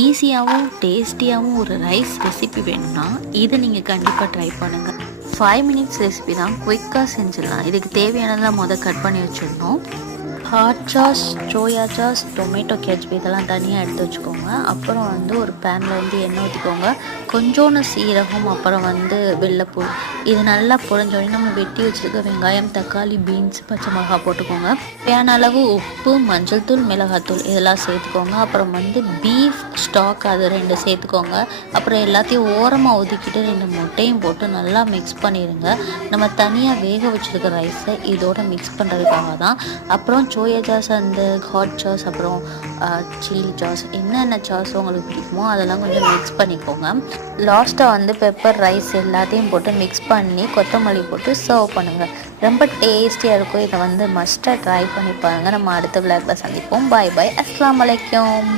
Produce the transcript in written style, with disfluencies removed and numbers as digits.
ஈஸியாகவும் டேஸ்டியாகவும் ஒரு ரைஸ் ரெசிபி வேணும்னா இது நீங்கள் கண்டிப்பாக ட்ரை பண்ணுங்கள். 5 மினிட்ஸ் ரெசிபி தான், குயிக்காக செஞ்சிடலாம். இதுக்கு தேவையானதெல்லாம் கட் பண்ணி வச்சிடணும். Hot sauce, soya sauce, tomato ketchup இதெல்லாம் தனியாக எடுத்து வச்சுக்கோங்க. அப்புறம் ஒரு பேனில் எண்ணெய் ஊற்றிக்கோங்க. கொஞ்சோண்டு சீரகம், அப்புறம் வெள்ளைப்பூ. இது நல்லா பொரிஞ்சோடனே நம்ம வெட்டி வச்சுருக்க வெங்காயம், தக்காளி, பீன்ஸ், பச்சை மிளகாய் போட்டுக்கோங்க. தேவையான அளவு உப்பு, மஞ்சள் தூள், மிளகாத்தூள் இதெல்லாம் சேர்த்துக்கோங்க. அப்புறம் பீஃப் ஸ்டாக் அது 2 சேர்த்துக்கோங்க. அப்புறம் எல்லாத்தையும் ஓரமாக ஒதுக்கிட்டு 2 முட்டையும் போட்டு நல்லா மிக்ஸ் பண்ணிடுங்க. நம்ம தனியாக வேக வச்சுருக்க ரைஸை இதோட மிக்ஸ் பண்ணுறதுக்காக தான். அப்புறம் சோயா சாஸ், ஹாட் சாஸ், அப்புறம் சில்லி சாஸ், என்னென்ன சாஸ் உங்களுக்கு பிடிக்குமோ அதெல்லாம் கொஞ்சம் மிக்ஸ் பண்ணிக்கோங்க. லாஸ்ட்டாக பெப்பர், ரைஸ் எல்லாத்தையும் போட்டு மிக்ஸ் பண்ணி கொத்தமல்லி போட்டு சர்வ் பண்ணுங்கள். ரொம்ப டேஸ்டியாக இருக்கும். இதை மஸ்ட்டாக ட்ரை பண்ணி பாருங்கள். நம்ம அடுத்த விளாக்ல சந்திப்போம். பாய் பாய். அஸ்ஸலாமு அலைக்கும்.